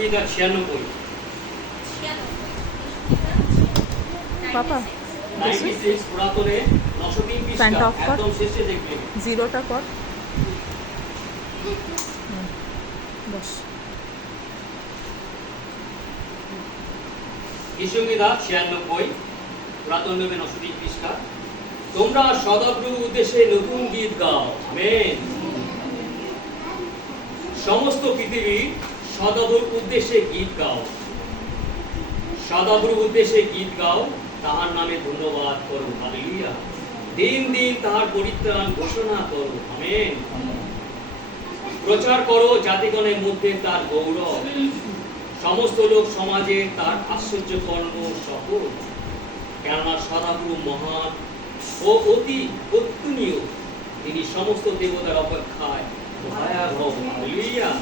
সংহিতা 96 পাপা 96 পুরাতনে 903 পৃষ্ঠা ফ্যানটা অফ কর। একদম শেষে দেখবেন। জিরোটা কর। বস। এই সংহিতা 96 পুরাতন নিয়মে 903 পৃষ্ঠা। তোমরা সদাপ্রভু উদ্দেশ্যে নতুন গীত গাও। আমেন। সমস্ত পৃথিবী সদাপ্রভুর উদ্দেশ্যে গীত গাও। সদাপ্রভুর উদ্দেশ্যে গীত গাও, তাহার নামে ধন্যবাদ করো। হালেলুয়া। দিন দিন তাহার পরিত্রাণ ঘোষণা করো। আমেন। প্রচার করো জাতিগণের মধ্যে তার গৌরব, সমস্ত লোক সমাজে তার আশ্চর্য কর্ম সফল। কেননা সদাপ্রভু মহান ও অতি অতুলনীয়, তিনি সমস্ত দেবতার অপেক্ষায় ভয়াবহ। হালেলুয়া।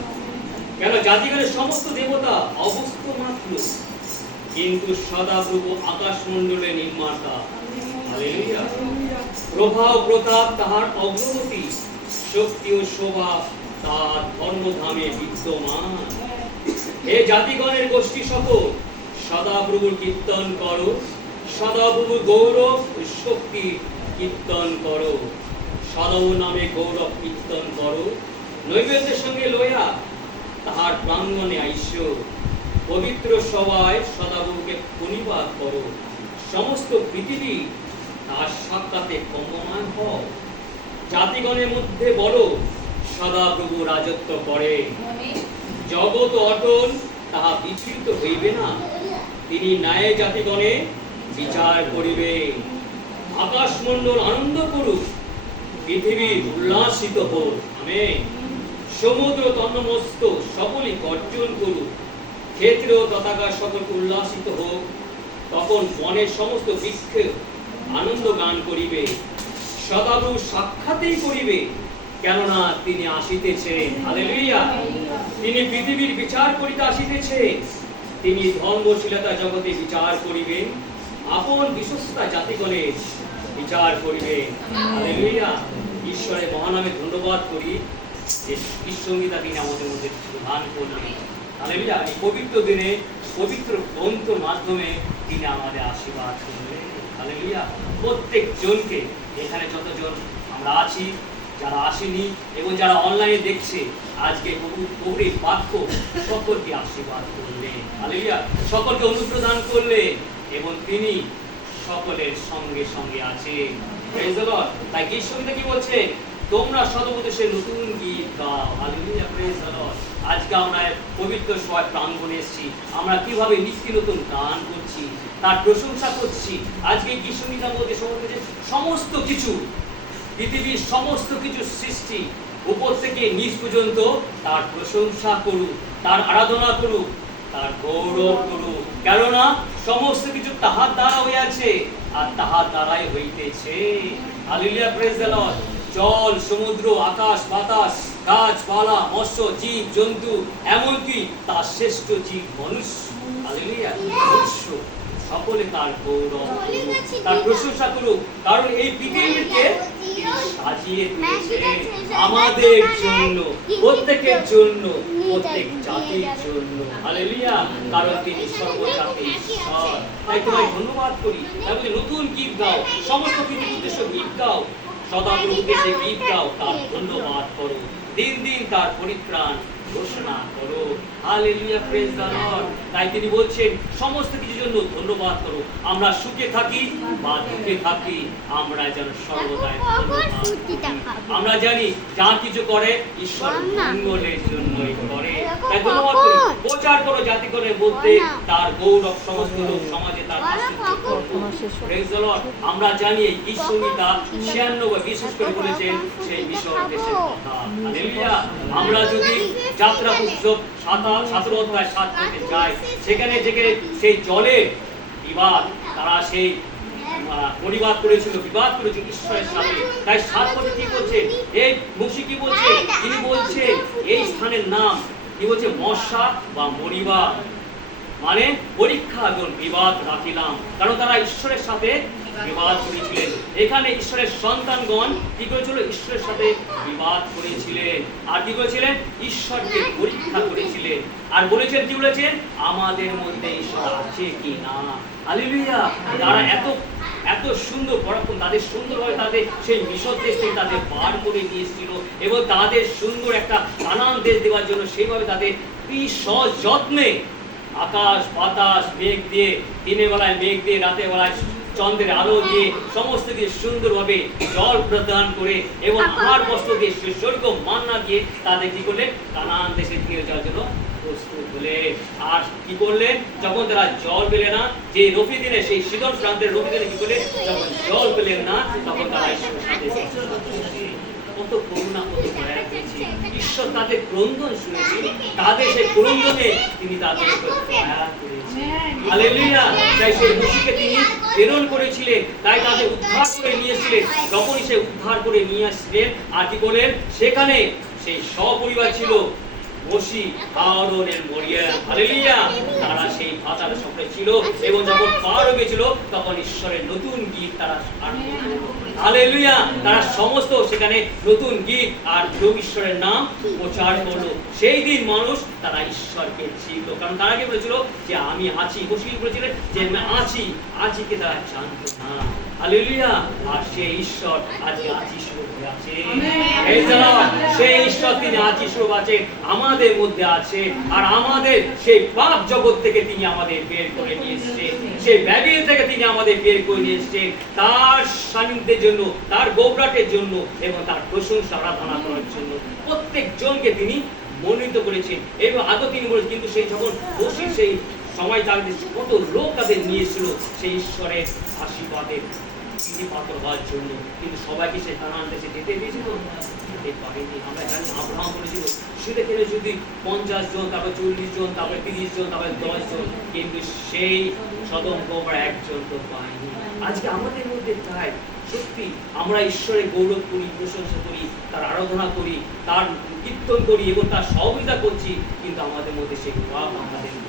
কেন জাতিগণের সমস্ত দেবতা অবস্থ মাত্র, কিন্তু সদাপ্রভু আকাশমণ্ডলের নির্মাতা। হালেলুয়া। প্রভাব প্রতাপ তাহার অগ্রগতি, শক্তি ও শোভা তার ধর্মধামে বিদ্যমান। হে জাতিগণের গোষ্ঠী সকল, সদাপ্রভুর কীর্তন করো, সদাপ্রভুর গৌরব ও শক্তি কীর্তন করো। সদাপ্রভু নামে গৌরব কীর্তন করো, নৈবেদ্যের সঙ্গে লইয়া তাহার প্রাঙ্গণে আইস। পবিত্র সভায় সদাপ্রভুকে প্রণিপাত করো, সমস্ত পৃথিবী তার সাক্ষাতে কম্পমান হও। জাতিগণের মধ্যে বলো, সদাপ্রভু রাজত্ব করে, জগৎ অটল, তাহা বিচ্ছিন্ন হইবে না। তিনি ন্যায় জাতিগণে বিচার করিবে। আকাশমণ্ডল আনন্দ করুক, পৃথিবী উল্লাসিত হোক। আমেন। সমুদ্র তন্নমস্ত সকলে গর্জন করুক, ক্ষেত্র তথাকার সকল উল্লাসিত হোক। তখন বনের সমস্ত বৃক্ষ আনন্দ গান করিবে, সদাপ্রভু সাক্ষাতেই করিবে, কেননা তিনি আসিতেছেন। হালেলুয়া। তিনি পৃথিবীর বিচার করিতে আসিতেছেন। তিনি ধর্মশীলতা জগতে বিচার করিবেন, আপন বিশ্বস্তা জাতিগণের বিচার করিবেন। হালেলুয়া। ঈশ্বরের মহানামে ধন্যবাদ করি যে সংহিতা তিনি আমাদের মধ্যে প্রদান করলেন। হালেলুয়া। এই পবিত্র দিনে পবিত্র গ্রন্থের মাধ্যমে তিনি আমাদের আশীর্বাদ করলেন। হালেলুয়া। প্রত্যেক জনকে, এখানে যতজন আমরা আছি, যারা আসেনি এবং যারা অনলাইনে দেখছে, আজকে প্রভুর এই বাক্য সকলকে আশীর্বাদ করলেন। হালেলুয়া। সকলকে অনুপ্রদান করলেন এবং তিনি সকলের সঙ্গে সঙ্গে আছেন। Praise the lord. তাই গীত সংহিতা কি বলছে? তোমরা সদুপদেশে নতুন গীত গাও। হালেলুয়া। Praise the lord. আজকে আমরা পবিত্র সভায় প্রাঙ্গণে এসেছি, আমরা কিভাবে নিত্য নতুন গান করছি, তার প্রশংসা করছি। আজকে গীত সংহিতার মধ্যে সমস্ত কিছু, পৃথিবীর সমস্ত কিছু সৃষ্টি উপর থেকে নিচ পর্যন্ত তার প্রশংসা করুক, তার আরাধনা করুক, তার গৌরব করুক। কেননা সমস্ত কিছু তাহার দ্বারা হইয়াছে আর তাহার দ্বারাই হইতেছে। হালেলুয়া। Praise the lord. জল, সমুদ্র, আকাশ, বাতাস, গাছপালা, মৎস্য, জীব জন্তু, এমনকি তার শ্রেষ্ঠ জীব মানুষ। হালেলুয়া। মনুষ্য সকলে তার গৌরব করুক, তার প্রশংসা করুক, কারণ এই পৃথিবীকে সাজিয়ে তুলেছেন আমাদের জন্য, প্রত্যেকের জন্য, প্রত্যেক জাতির জন্য। হালেলুয়া। কারণ তিনি সর্বজাতির ঈশ্বর। তাই তোমায় ধন্যবাদ করি। তাই নতুন গীত গাও, সমস্ত পৃথিবীর উদ্দেশ্যে গীত গাও, সদাপ্রভুর উদ্দেশ্যে গীত গাও, তার ধন্যবাদ করো, দিন দিন তার পরিত্রাণ ঘোষণা করো। হালেলুয়া। Praise the lord. তাই তিনি বলছেন সমস্ত কিছুর জন্য ধন্যবাদ করো। আমরা সুখে থাকি বা দুঃখে থাকি, আমরা যেন সর্বদাই আমরা জানি যা কিছু করে ঈশ্বর মঙ্গলের জন্যই করে। তাই ধন্যবাদ করি। প্রচার করো জাতিগণের মধ্যে তার গৌরব, সমস্ত লোক সমাজে তার প্রেজ দ্য লর্ড। আমরা জানি এই গীত সংহিতা 96 বিশেষ করে বলেছেন সেই মিশর দেশের কথা। হালেলুয়া। আমরা যদি যাত্রা পুস্তক 17 অধ্যায় 7 থেকে যাই, সেখানে যেখানে সেই জলের বিবাদ, তারা সেই পরিবাদ করেছিল, বিবাদ করেছিল ঈশ্বরের সাথে। তাই 7 পদে কি বলছে, এই মুশি কি বলছে, তিনি বলছে এই স্থানের নাম কি বলছে, মশা বা মরিবা। মানে পরীক্ষা এবং বিবাদ রাখিলাম, কারণ তারা ঈশ্বরের সাথে বিবাদ করেছিলেন। এখানে ঈশ্বরের সন্তানগণ কি করেছিল? ঈশ্বরের সাথে বিবাদ করেছিলেন। আর কি করেছিলেন? ঈশ্বরকে পরীক্ষা করেছিলেন। আর বলেছেন, কি বলেছেন? আমাদের মধ্যে ঈশ্বর আছে কি না। হালেলুয়া। তারা এত সুন্দর পরাক্রম, তাদের সুন্দরভাবে তাদের সেই মিশর দেশ থেকে তাদের বার করে নিয়ে এসেছিল এবং তাদের সুন্দর একটা কানান দেশ দেওয়ার জন্য সেইভাবে তাদের কি সযত্নে আকাশ বাতাস মেঘ দিয়ে, দিনের বেলায় মেঘ দিয়ে, রাতের বেলায় চন্দ্রের আলো দিয়ে, সমস্ত দিয়ে সুন্দরভাবে জল প্রদান করে এবং আহার বস্ত্র দিয়ে স্বর্গ মান্না দিয়ে তাদের কি করলেন? কানান দেশে নিয়ে যাওয়ার জন্য প্রস্তুত হলেন। আর কি করলেন? যখন তারা জল পেলে না, যে রফিদিনে, সেই সিদন প্রান্তের রফিদিনে কি করলেন? যখন জল পেলেন না, তখন তারা ঈশ্বরের সাথে কত করুণা, কত দয়া করেছে। ঈশ্বর তাদের ক্রন্দন শুনেছে, তাদের সেই ক্রন্দনে তিনি তাদের উপর দয়া করেছেন। হালেলুয়া। তাই সেই মসিকে তিনি প্রেরণ করেছিলেন, তাই তাদের উদ্ধার করে নিয়ে এসেছিলেন। যখনই সে উদ্ধার করে নিয়ে আসলেন, আর কি করলেন? সেখানে সেই সপরিবার ছিল মসি, আরন এবং মরিয়ম। হালেলুয়া। তারা সেই ভাতার সঙ্গে ছিল এবং যখন পার হয়ে গেছিল, তখন ঈশ্বরের নতুন গীত তারা আরম্ভ করল। হালেলুয়া। তারা সমস্ত সেখানে নতুন গীত আর ঈশ্বরের নাম প্রচার করলো। সেই দিন মানুষ তারা ঈশ্বরকে চিনল, কারণ তারা কি বলেছিল? যে আমি আছি। মসি বলেছিলেন যে আমি আছি, আজিকে তারা জানতো না। হালেলুয়া। আর সেই ঈশ্বর আজকে আজি স্বরূপ আছে। সেই ঈশ্বর তিনি আজি স্বরূপ আছে, আমাদের মধ্যে আছে। আর আমাদের সেই পাপ জগৎ থেকে তিনি আমাদের বের করে নিয়ে এসেছেন, সেই ব্যাবিল থেকে তিনি আমাদের বের করে নিয়ে এসেছেন, তার সান্নিধ্যের জন্য, তার গৌরবের জন্য এবং তার প্রশংসা আরাধনা করার জন্য প্রত্যেকজনকে তিনি মনোনীত করেছেন। এবং আদৌ তিনি বলেছেন, কিন্তু সেই যখন বসি সেই সময় তাদের কত লোক তাদের নিয়ে এসেছিল সেই ঈশ্বরের আশীর্বাদের পাত্র হওয়ার জন্য, কিন্তু সবাইকে সে কানান দেশে যেতে দিয়েছিল? যেতে পারেনি। আমরা জানি আব্রাহাম বলেছিল শুধু খেলে যদি 50 জন, তারপর 40 জন, তারপরে 30 জন, তারপরে 10 জন, কিন্তু সেই সদম গমরা একজন তো পায়নি। আজকে আমাদের মধ্যে তাই সত্যি আমরা ঈশ্বরের গৌরব করি, প্রশংসা করি, তার আরাধনা করি, তার কীর্তন করি এবং তার সহযোগিতা করছি, কিন্তু আমাদের মধ্যে সেই পাপ আমাদের মধ্যে।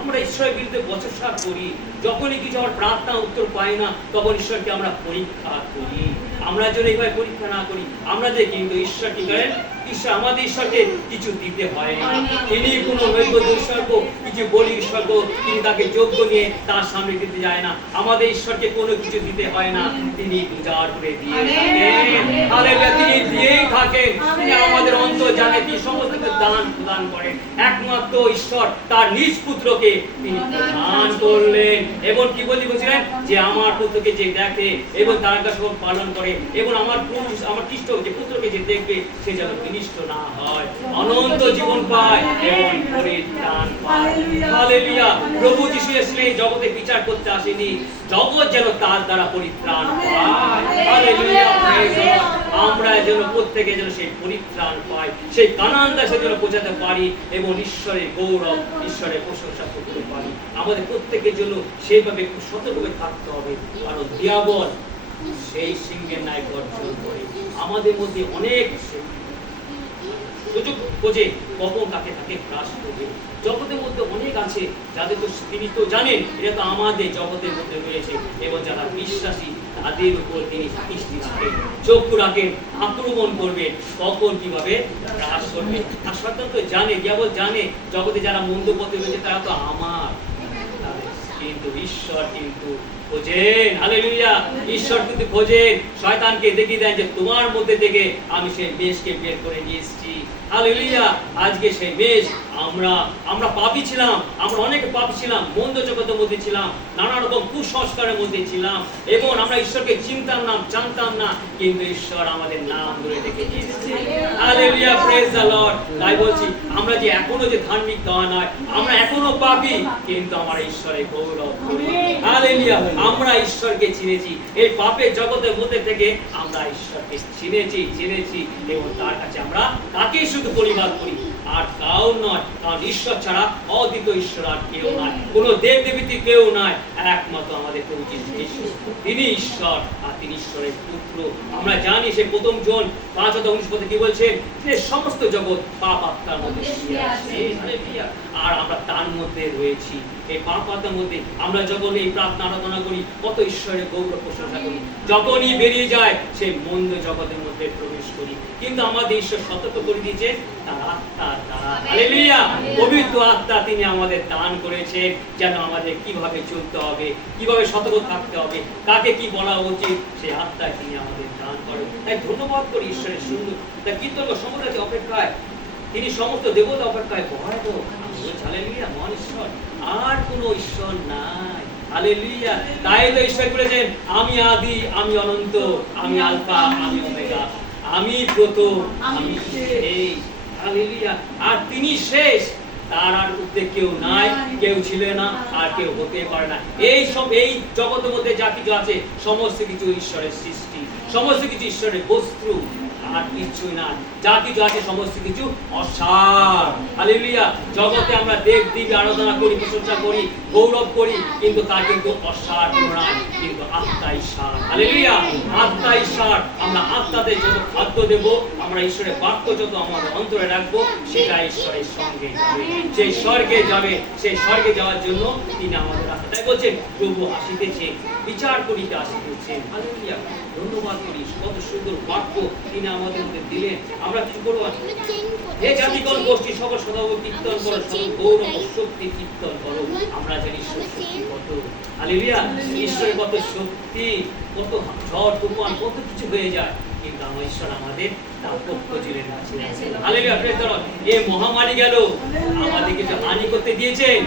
আমরা ঈশ্বরের বিরুদ্ধে বচসা করি, যখনই কিছু আমার প্রার্থনা উত্তর পাই না, তখন ঈশ্বরকে আমরা পরীক্ষা করি। আমরা যেন এইভাবে পরীক্ষা না করি, আমরা যে কিন্তু ঈশ্বর কি করেন? ঈশ্বর আমাদের ঈশ্বরকে কিছু দিতে হয় না। তিনি কোনো নৈবেদ্য উৎসর্গ, কিছু বলি উৎসর্গ তিনি তাকে যোগ্য নিয়ে তার সামনে দিতে যায় না। আমাদের ঈশ্বরকে কোনো কিছু দিতে হয় না, তিনি উজাড় করে দিয়ে থাকেন। হালেলুয়া। তিনি দিয়েই থাকেন। তিনি আমাদের অন্তর জানে, তিনি সমস্ত দান প্রদান করেন। একমাত্র ঈশ্বর তার নিজ পুত্রকে তিনি প্রদান করলেন এবং কি বলছিলেন? যে আমার পুত্রকে যে দেখে এবং তার কাছে পালন করে এবং আমার খ্রিস্ট যে পুত্রকে যে দেখবে সে যেন বিনিষ্ট না হয়, অনন্ত জীবন পায় এবং পরিত্রাণ পায়। হালেলুয়া। প্রভু যিশু এসেছিলেন জগতে বিচার করতে আসেনি, জগৎ যেন তার দ্বারা পরিত্রাণ পায়। হালেলুয়া। আমরা যেন প্রত্যেকে যেন সেই পরিত্রাণ পাই, সেই কানান দেশে যেন পৌঁছাতে পারি এবং ঈশ্বরের গৌরব, ঈশ্বরের প্রশংসা করতে পারি। আমাদের প্রত্যেকের জন্য সেইভাবে খুব সতর্কভাবে থাকতে হবে, কারণ দিয়াবল সেই সিংহের ন্যায় গর্জন করে। আমাদের মধ্যে অনেক সুযোগ খোঁজে কখন তাকে গ্রাস করবে। জগতের মধ্যে অনেক আছে যাদের তো তিনি তো জানেন এটা তো আমাদের জগতের মধ্যে রয়েছে এবং যারা বিশ্বাসী তাদের উপর তিনি দৃষ্টি রাখেন, চক্ষু রাখেন, আক্রমণ করবেন, কখন কিভাবে গ্রাস করবে। আর শয়তান তো জানে, দিয়াবল জানে জগতে যারা মন্দ পথে রয়েছে তারা তো আমার, কিন্তু ঈশ্বর কিন্তু খোঁজেন। হালেলুয়া। ঈশ্বর কিন্তু খোঁজেন, শয়তানকে দেখিয়ে দেন যে তোমার মধ্যে থেকে আমি সেই মেষকে বের করে নিয়ে এসেছি। হালেলুয়া। আজকে সেই মেষ আমরা পাপী ছিলাম, আমরা অনেক পাপী ছিলাম, মন্দ জগতের মধ্যে ছিলাম, নানা রকম কুসংস্কারের মধ্যে ছিলাম এবং আমরা ঈশ্বরকে চিনতাম না, জানতাম না, কিন্তু ঈশ্বর আমাদের নাম ধরে ডেকে নিয়ে এসেছে। হালেলুয়া। Praise the lord. তাই বলছি আমরা যে এখনো যে ধার্মিক তা নয়, আমরা এখনো পাপী, কিন্তু আমরা ঈশ্বরের গৌরব করি। হালেলুয়া। আমরা ঈশ্বরকে চিনেছি, এই পাপের জগতের মধ্যে থেকে আমরা ঈশ্বরকে চিনেছি এবং তার কাছে আমরা তাকেই শুধু পরিবার করি, আর কাউ নয়, কারণ ঈশ্বর ছাড়া অদ্বিতীয় ঈশ্বর আর কেউ নয়, কোনো দেব দেবীতে কেউ নয়। একমাত্র আমাদের প্রভু যিশু, তিনি ঈশ্বর আর তিনি ঈশ্বরের পুত্র। আমরা জানি সে প্রথম জন 5:19 পদে কি বলছেন, যে সমস্ত জগৎ পাপ আত্মার মধ্যে শুয়ে আছে। হালেলুয়া। আর আমরা তার মধ্যে রয়েছি। এই পাপ আত্মার মধ্যে আমরা যখন এই প্রার্থনা আরাধনা করি, কত ঈশ্বরের গৌরব প্রশংসা করি, যখনই বেরিয়ে যায় সেই মন্দ জগতের মধ্যে প্রবেশ করি। কিন্তু আমাদের ঈশ্বর সতর্ক করে দিয়েছে তার আত্মার দ্বারা। হালেলুয়া। পবিত্র আত্মা তিনি আমাদের দান করেছেন, যেন আমাদের কিভাবে চলতে হবে, কিভাবে সতর্ক থাকতে হবে, কাকে কি বলা উচিত, সেই আত্মা তিনি আমাদের দান করেন। তাই ধন্যবাদ করি ঈশ্বরের সুন্দর। তাই কীর্তন সমগ্র অপেক্ষায়, তিনি সমস্ত দেবতা অপেক্ষায় ভয়াবহ। হালেলুয়া। মহান ঈশ্বর, আর কোনো ঈশ্বর নাই। হালেলুয়া। তাই তো ঈশ্বর বলেছেন, আমি আদি, আমি অনন্ত, আমি আলফা, আমি ওমেগা, আমি প্রথম, আমি শেষ। হালেলুয়া। আর তিনি শেষ, তার আর ঊর্ধ্বে কেউ নাই, কেউ ছিল না, আর কেউ হতে পারে না। এই জগতের মধ্যে যা কিছু আছে সমস্ত কিছু ঈশ্বরের সৃষ্টি, সমস্ত কিছু ঈশ্বরের বস্তু, আর কিছুই না। যা কিছু আছে সমস্ত কিছু অসার। হালেলুয়া। জগতে আমরা দেব দেবী আরাধনা করি, প্রশংসা করি, গৌরব করি, কিন্তু তা কিন্তু অসার নয়, কিন্তু আত্মাই সার। হালেলুয়া। আত্মাই সার। আমরা আত্মাতে যত খাদ্য দেব, আমরা ঈশ্বরের বাক্য যত আমাদের অন্তরে রাখবো, সেটা ঈশ্বরের সঙ্গে যাবে, সেই স্বর্গে যাবে। সেই স্বর্গে যাওয়ার জন্য তিনি আমাদের রাস্তা। তাই বলছেন, প্রভু আসিতেছে, বিচার করিতে আসিতেছে। হালেলুয়া। ধন্যবাদ করি, কত সুন্দর বাক্য তিনি আমাদের মধ্যে দিলেন। আমরা কিছু করবো, হে জাতিগণ গোষ্ঠী সকল সদাও কীর্তন করো, সকল গৌরব ও শক্তি কীর্তন করো। আমরা জানি ঈশ্বরের শক্তি কত। হালেলুয়া। ঈশ্বরের কত শক্তি, কত ঝড় তুফান, কত কিছু হয়ে যায়, কিন্তু আমার ঈশ্বর আমাদের তার পক্ষ জুড়ে আছে। হালেলুয়া। Praise the lord. এই মহামারী গেল, আমাদের কিছু হানি করতে দিয়েছেন?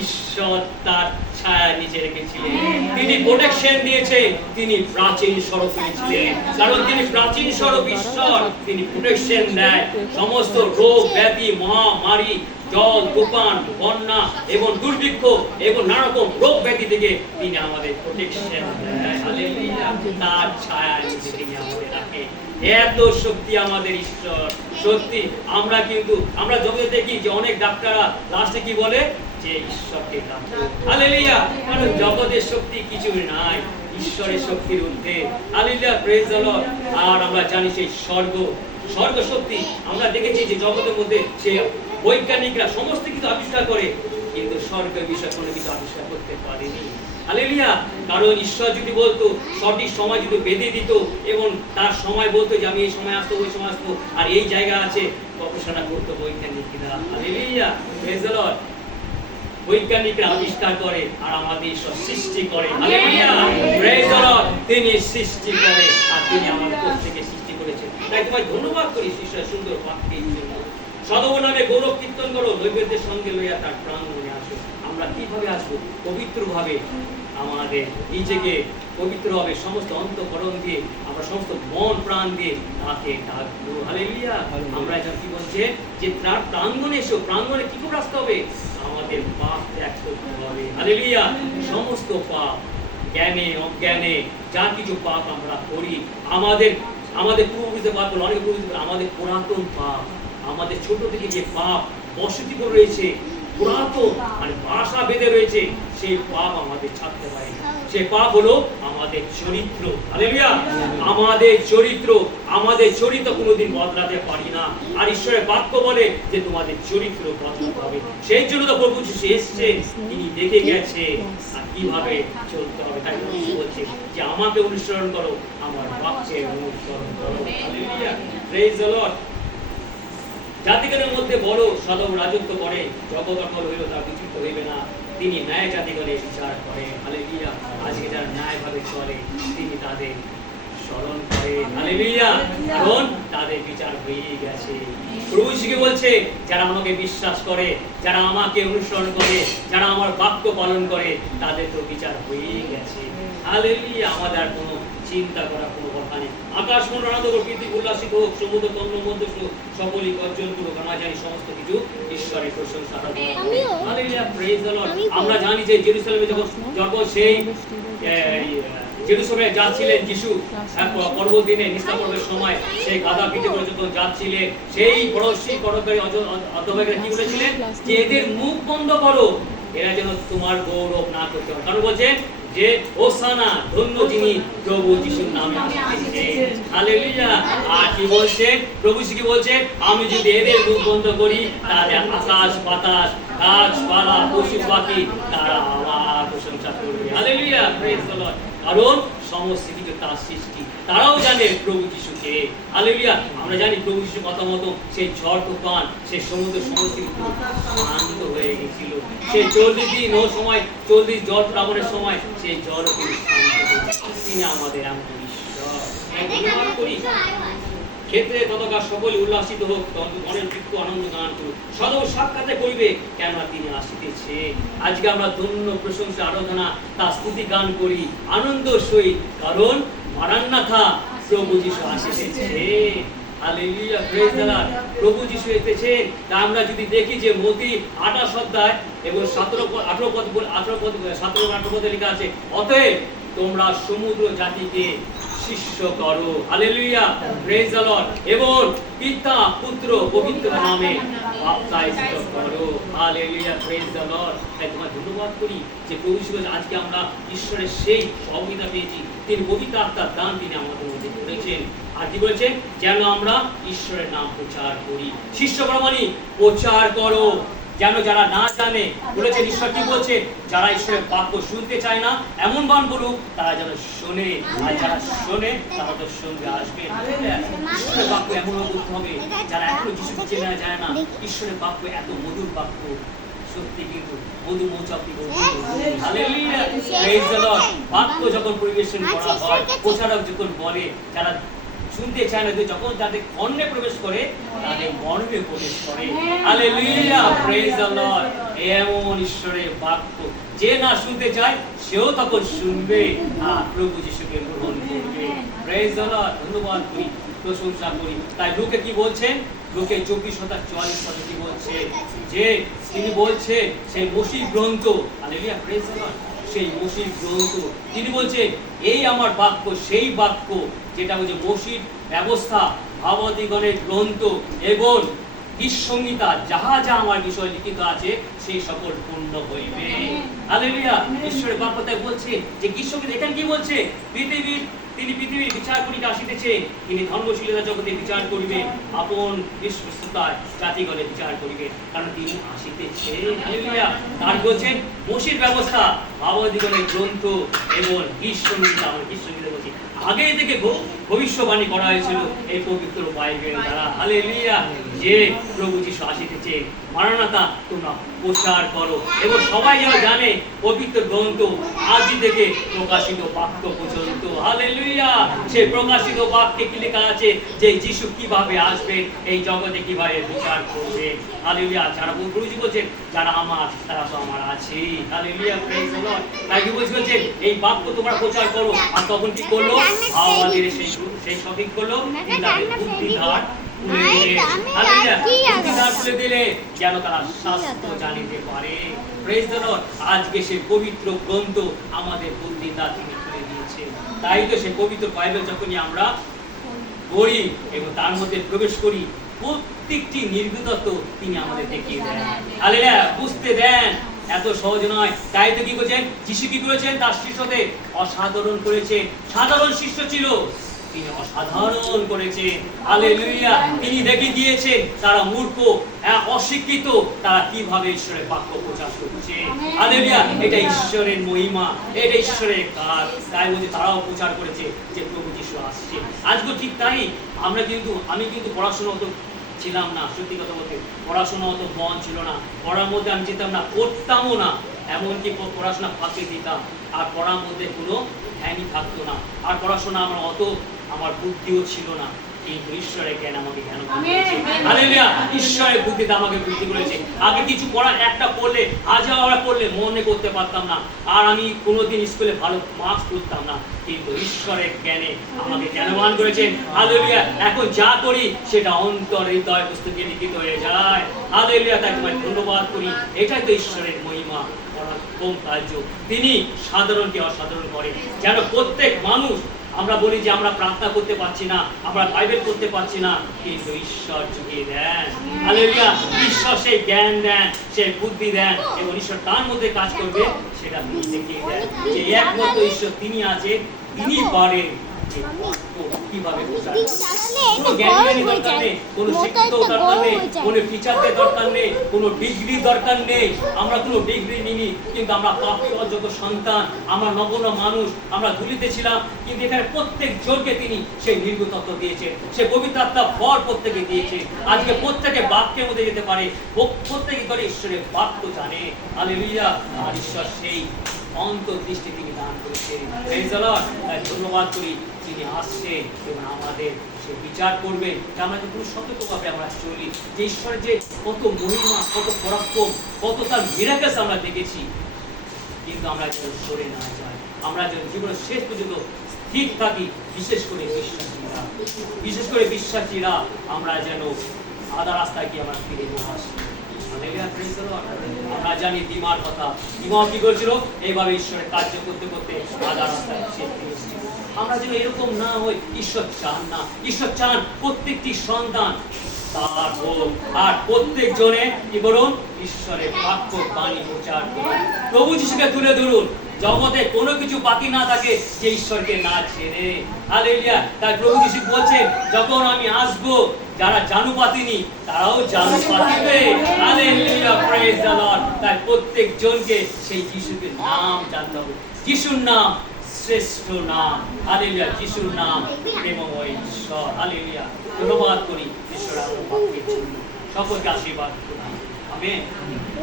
ঈশ্বর তার ছায়া নিচে রেখেছিলেন, তিনি প্রোটেকশন দিয়েছে, তিনি প্রাচীন স্বরূপ ছিলেন। কারণ তিনি প্রাচীন স্বরূপ ঈশ্বর, তিনি প্রোটেকশন দেয়। সমস্ত রোগ ব্যাধি, মহামারী, জল তুফান, বন্যা এবং দুর্ভিক্ষ এবং নানা রকম রোগ ব্যাধি থেকে তিনি আমাদের প্রোটেকশন দেয়। হালেলুয়া। তার ছায়া নিচে তিনি আমাদের রাখে। এত শক্তি আমাদের ঈশ্বর। সত্যি আমরা জগতে দেখি যে অনেক ডাক্তাররা লাস্টে কি বলে, যে ঈশ্বরকে ডাকো। হালেলুয়া। কারণ জগতের শক্তি কিছু নাই, ঈশ্বরের শক্তির ঊর্ধ্বে। হালেলুয়া। Praise the lord. আর আমরা জানি সেই স্বর্গ শক্তি। আমরা দেখেছি যে জগতের মধ্যে সে বৈজ্ঞানিকরা সমস্ত কিছু আবিষ্কার করে, কিন্তু স্বর্গের বিষয়ে কোনো কিছু আবিষ্কার করতে পারেনি। হালেলুয়া। কারণ ঈশ্বর যদি বলতো, সঠিক সময় যদি বেঁধে দিত এবং তার সময় বলতো যে আমি এই সময় আসতো, ওই সময় আসতো, আর এই জায়গা আছে, গবেষণা করতো বৈজ্ঞানিকরা। হালেলুয়া। Praise the lord. বৈজ্ঞানিকরা আবিষ্কার করে, আর আমাদের ঈশ্বর সৃষ্টি করে। হালেলুয়া। Praise the lord. তিনি সৃষ্টি করে, আর তিনি আমাদের প্রত্যেককে সৃষ্টি করেছেন। তাই তোমায় ধন্যবাদ করি ঈশ্বরের সুন্দর বাক্যের জন্য। সদব নামে গৌরব কীর্তন করো, নৈবেদ্যের সঙ্গে লইয়া তার প্রাঙ্গণে আসো। আমরা কিভাবে আসবো? পবিত্রভাবে, আমাদের নিজেকে পবিত্রভাবে সমস্ত অন্তঃকরণ দিয়ে, আমরা সমস্ত মন প্রাণ দিয়ে তাকে ডাকবো। হালেলুয়া। আমরা এখন কি বলছে, যে তার প্রাঙ্গণে এসো। প্রাঙ্গণে কি করে আসতে হবে? আমাদের পাপ ত্যাগ করতে হবে। হালেলুয়া। সমস্ত পাপ, জ্ঞানে অজ্ঞানে যা কিছু পাপ আমরা করি, আমাদের পূর্বপুরুষদের পাপ বলে, অনেক পূর্বপুরুষ, আমাদের পুরাতন পাপ, আমাদের ছোট থেকে যে পাপ বসতি করে রয়েছে, পুরাতন মানে বাসা বেঁধে রয়েছে, সেই পাপ আমাদের ছাড়তে পারে। সেই পাপ হলো আমাদের চরিত্র। হালেলুয়া। আমাদের চরিত্র কোনোদিন বদলাতে পারি না। আর ঈশ্বরের বাক্য বলে যে তোমাদের চরিত্র বদলাতে হবে। সেই জন্য তো প্রভু যিশু এসেছে, তিনি দেখে গেছে আর কিভাবে চলতে হবে। তাই প্রভু বলছে যে আমাকে অনুসরণ করো, আমার বাক্যের অনুসরণ করো। হালেলুয়া। Praise the lord. জাতিগণের মধ্যে বড় সদব রাজত্ব করে, জগৎ অটল হইল, তা বিচিত্র হইবে না। তিনি ন্যায় জাতিগণের বিচার করেন। হালেলুয়া। আজকে যারা ন্যায়ভাবে চলে, তিনি তাদের স্মরণ করেন। হালেলুয়া। কারণ তাদের বিচার হয়ে গেছে। প্রভু যিশু বলছে, যারা আমাকে বিশ্বাস করে, যারা আমাকে অনুসরণ করে, যারা আমার বাক্য পালন করে, তাদের তো বিচার হয়ে গেছে। হালেলুয়া। আমাদের আর কোনো চিন্তা করার কোনো কথা নেই। আকাশ মন্ডল আনন্দ হোক, পৃথিবী উল্লাসিত হোক, সমুদ্র তন্ন মধ্য সকলই গর্জন করুক। আমরা জানি সমস্ত কিছু ঈশ্বরের প্রশংসা। হালেলুয়া। Praise the lord. আমরা জানি যে জেরুজালেমে যখন সেই জেরুজালেমে যাচ্ছিলেন যিশু, পর্বত দিনে নিশা পর্বের সময়, সেই গাধা পিঠে করে যখন যাচ্ছিলেন, সেই পড়শি পরকারী অধ্যবেগরা কি বলেছিলেন, যে এদের মুখ বন্ধ করো, এরা যেন তোমার গৌরব না করতে পারে। কারণ বলছেন যে হোসানা, ধন্য যিনি প্রভু যিশুর নামে আসিতেছেন। হালেলুয়া। আর কি বলছেন প্রভু কি বলছেন, আমি যদি এদের মুখ বন্ধ করি তাহলে আকাশ বাতাস গাছপালা পশু পাখি তারা আমার প্রশংসা করবে। Hallelujah, praise the lord. কারণ সমস্ত কিছু তার সৃষ্টি, তারাও জানে প্রভু যিশুকে। হালেলুয়া। আমরা জানি প্রভু যিশুর কথা মতো সেই ঝড় তুফান, সেই সমুদ্র সমস্ত কিছু শান্ত হয়ে গেছিল। সেই 40 দিন ও সময় 40 জল প্লাবনের সময় সেই জল তিনি শান্ত হয়েছে। তিনি আমাদের এমন ঈশ্বর। ধন্যবাদ করি। ক্ষেত্রে ততকার সকলে উল্লাসিত হোক, মনের তৃপ্ত আনন্দ গান করুক, সদৌ সাক্ষাতে করিবে কেন তিনি আসিতেছে। আজকে আমরা ধন্য প্রশংসা আরাধনা তার স্তুতি গান করি আনন্দ সহিত, কারণ মারান্নাথা প্রভু যিশু আসিতেছে। Hallelujah, praise the lord. প্রভু যিশু এসেছেন। তা আমরা যদি দেখি যে মতি 28 অধ্যায় এবং 17 পদে লেখা আছে, অতএব তোমরা সমুদ্র জাতিকে শিষ্য করো। Hallelujah, praise the lord. এবং পিতা পুত্র পবিত্র নামে বাপ্তাইজিত করো। Hallelujah, praise the lord. তাই তোমার ধন্যবাদ করি যে প্রভু যিশু আজকে আমরা ঈশ্বরের সেই সহযোগিতা পেয়েছি, তিনি পবিত্র আত্মার দান তিনি আমাদের মধ্যে করেছেন। আর কি বলছেন, যেন আমরা ঈশ্বরের নাম প্রচার করি। শিষ্য প্রমাণী প্রচার করো, যেন যারা না জানে, বলেছেন ঈশ্বর কি বলছে, যারা ঈশ্বরের বাক্য শুনতে চায় না এমন বান বলুক, তারা যেন শোনে, আর যারা শোনে তারা তো সঙ্গে আসবে। ঈশ্বরের বাক্য এমন বলতে হবে, যারা এখনো যিশুকে চেনা যায় না, ঈশ্বরের বাক্য এত মধুর বাক্য, সত্যি কিন্তু মধু মৌচাকি। Hallelujah, praise the lord. বাক্য যখন পরিবেশন করা হয়, প্রচারক যখন বলে, যারা শুনতে চায় না, যখন তাদের কর্ণে প্রবেশ করে তাদের মর্মে প্রবেশ করে। Hallelujah, praise the lord. এমন ঈশ্বরের বাক্য যে না শুনতে চায় সেও তখন শুনবে আর প্রভু যিশুকে গ্রহণ করবে। Praise the lord. ধন্যবাদ করি, প্রশংসা করি। তাই লোকে কি বলছেন, লোকে 24:44 পদে কি বলছে, যে তিনি বলছে সেই মসিহ গ্রন্থ, হালেলুয়া, প্রেজ দ্য লর্ড, সেই মসিহ গ্রন্থ, তিনি বলছে এই আমার বাক্য, সেই বাক্য যেটা হচ্ছে মসিহ ব্যবস্থা, ভাবাদিগণের গ্রন্থ এবং গীতসংহিতা, যাহা যা আমার বিষয় লিখিত আছে সেই সকল পূর্ণ হইবে। হালেলুয়া, ঈশ্বরের বাক্য তাই বলছে যে গীতসংহিতা। এখানে কি বলছে, তিনি পৃথিবীর বিচার করিতে আসিতেছে, তিনি ধর্মশীলতা জগতে বিচার করিবে, আপন বিশ্বস্ততায় জাতিগণে বিচার করিবে, কারণ তিনি আসিতেছে। হালেলুয়া। তার বলছেন মসিহ ব্যবস্থা, ভাবাদিগণের গ্রন্থ এবং গীতসংহিতা। গীতসংহিতা বলছি আগে থেকে ভবিষ্যবাণী করা হয়েছিল এই পবিত্র বাইবেল দ্বারা। হালেলুয়া, যে প্রভু যিশু আসিতেছে। মারানাথা, তোমরা প্রচার করো এবং সবাই যেন জানে পবিত্র গ্রন্থ আদি থেকে প্রকাশিত বাক্য পর্যন্ত। হালেলুয়া, সেই প্রকাশিত বাক্যে কি লেখা আছে যে যিশু কিভাবে আসবেন, এই জগতে কিভাবে বিচার করবেন। হালেলুয়া। যারা প্রভুজি বলছেন যারা আমার তারা তো আমার আছে। Hallelujah, praise the lord. তাই কি বলছে, এই বাক্য তোমরা প্রচার করো। আর তখন কি করলো, ভাবাদের সেই সঠিক করলো, তাদের বুদ্ধিদার খুলে দিলে যেন তারা শাস্ত্র জানিতে পারে। Praise the lord. আজকে সেই পবিত্র গ্রন্থ আমাদের বুদ্ধিদার তিনি খুলে দিয়েছে। তাই তো সেই পবিত্র বাইবেল যখনই আমরা পড়ি এবং তার মধ্যে প্রবেশ করি, প্রত্যেকটি নির্গত তিনি আমাদের দেখিয়ে দেন। হালেলুয়া, বুঝতে দেন। এত সহজ নয়। তাই তো কি করেছেন, যিশু কি করেছেন, তার শিষ্যদের অসাধারণ করেছেন। সাধারণ শিষ্য ছিল, তিনি অসাধারণ করেছেন। হালেলুয়া। তিনি দেখিয়ে দিয়েছেন তারা মূর্খ, অশিক্ষিত, তারা কিভাবে ঈশ্বরের বাক্য প্রচার করছে। হালেলুয়া। এটা ঈশ্বরের মহিমা, এটা ঈশ্বরের কাজ। তাই বলতে তারাও প্রচার করেছে যে প্রভু যিশু আসছে। আজকে ঠিক তাই। আমি কিন্তু পড়াশোনা হতো ছিলাম না, সত্যি কথা বলতে পড়াশোনা অত মন ছিল না, পড়ার মধ্যে আমি যেতাম না, পড়তামও না, এমনকি পড়াশোনা ফাঁকি দিতাম, আর পড়ার মধ্যে কোনো ধ্যানই থাকতো না, আর পড়াশোনা আমার বুদ্ধিও ছিল না। কিন্তু ঈশ্বরের জ্ঞান আমাকে জ্ঞান করেছে। হালেলুয়া। ঈশ্বরের বুদ্ধিতে আমাকে বুদ্ধি করেছে। আগে কিছু পড়া একটা পড়লে হাজার পড়লে মনে করতে পারতাম না, আর আমি কোনোদিন স্কুলে ভালো মার্কস করতাম না, কিন্তু ঈশ্বরের জ্ঞানে আমাকে জ্ঞানবান করেছেন। হালেলুয়া। এখন যা করি সেটা অন্তর হৃদয় পুস্তকে লিখিত হয়ে যায়। হালেলুয়া। তাই তোমায় ধন্যবাদ করি। এটাই তো ঈশ্বরের মহিমা, পরাক্রম কার্য। তিনি সাধারণকে অসাধারণ করে, যেন প্রত্যেক মানুষ আমরা বলি যে আমরা প্রার্থনা করতে পারছি না, আমরা বাইবেল পড়তে পারছি না, কিন্তু ঈশ্বর যুগিয়ে দেন। হালেলুয়া। ঈশ্বর সেই জ্ঞান দেন, সেই বুদ্ধি দেন, এবং ঈশ্বর তার মধ্যে কাজ করবে সেটা তিনি দেখিয়ে দেন। যে একমাত্র ঈশ্বর তিনি আছে, তিনি পারেন যে বাক্য কিভাবে বোঝায়। কোনো জ্ঞানী দরকার নেই, কোনো শিক্ষিত দরকার নেই, কোনো টিচারদের দরকার নেই, কোনো ডিগ্রি দরকার নেই। আমরা কোনো ডিগ্রি নিইনি, কিন্তু আমরা পাপীর অযোগ্য সন্তান, আমরা নগণ্য মানুষ, আমরা ধুলিতে ছিলাম, কিন্তু এখানে প্রত্যেক জনকে তিনি সেই নির্গতত্ব দিয়েছেন, সে পবিত্র আত্মার ফল প্রত্যেকে দিয়েছে। আজকে প্রত্যেকে বাক্যের মধ্যে যেতে পারে, প্রত্যেকে করে ঈশ্বরের বাক্য জানে। হালেলুয়া। আর ঈশ্বর সেই অন্তর্দৃষ্টি তিনি দান করেছেন। Praise the lord. তাই ধন্যবাদ করি, তিনি আসছেন এবং আমাদের সে বিচার করবেন। আমরা কিন্তু সতর্কভাবে আমরা চলি, যে ঈশ্বরের যে কত মহিমা, কত পরাক্রম, কত তার মিরাকেলস আমরা দেখেছি, কিন্তু আমরা যেন সরে না যাই, আমরা যেন জীবনের শেষ পর্যন্ত স্থির থাকি। বিশেষ করে বিশ্বাসীরা আমরা যেন আধা রাস্তায় গিয়ে আমরা ফিরে না আসি। আমরা জানি দিমার কথা, দিমা কি করেছিল, এইভাবে ঈশ্বরের কার্য করতে করতে আধা রাস্তায় সে ফিরে এসেছিল। আমরা যেন এরকম না হই। ঈশ্বর চান না, ঈশ্বর চান প্রত্যেকটি সন্তান তার হোক, আর প্রত্যেক জনে কি করুন, ঈশ্বরের বাক্য বাণী প্রচার করুন, প্রভু যিশুকে তুলে ধরুন, জগতে কোনো কিছু বাকি না থাকে যে ঈশ্বরকে না ছেড়ে। হালেলুয়া। তাই প্রভু যিশু বলছেন, যখন আমি আসবো, যারা জানু পাতিনি তারাও জানু পাতিবে। Hallelujah, praise the lord. তাই প্রত্যেক জনকে সেই যিশুকে নাম জানতে হবে। যিশুর নাম শ্রেষ্ঠ নাম। হালেলুয়া। যিশুর নাম প্রেমময় ঈশ্বর। হালেলুয়া। ধন্যবাদ করি ঈশ্বর আমার বাক্যের জন্য। সকলকে আশীর্বাদ করি। আমেন।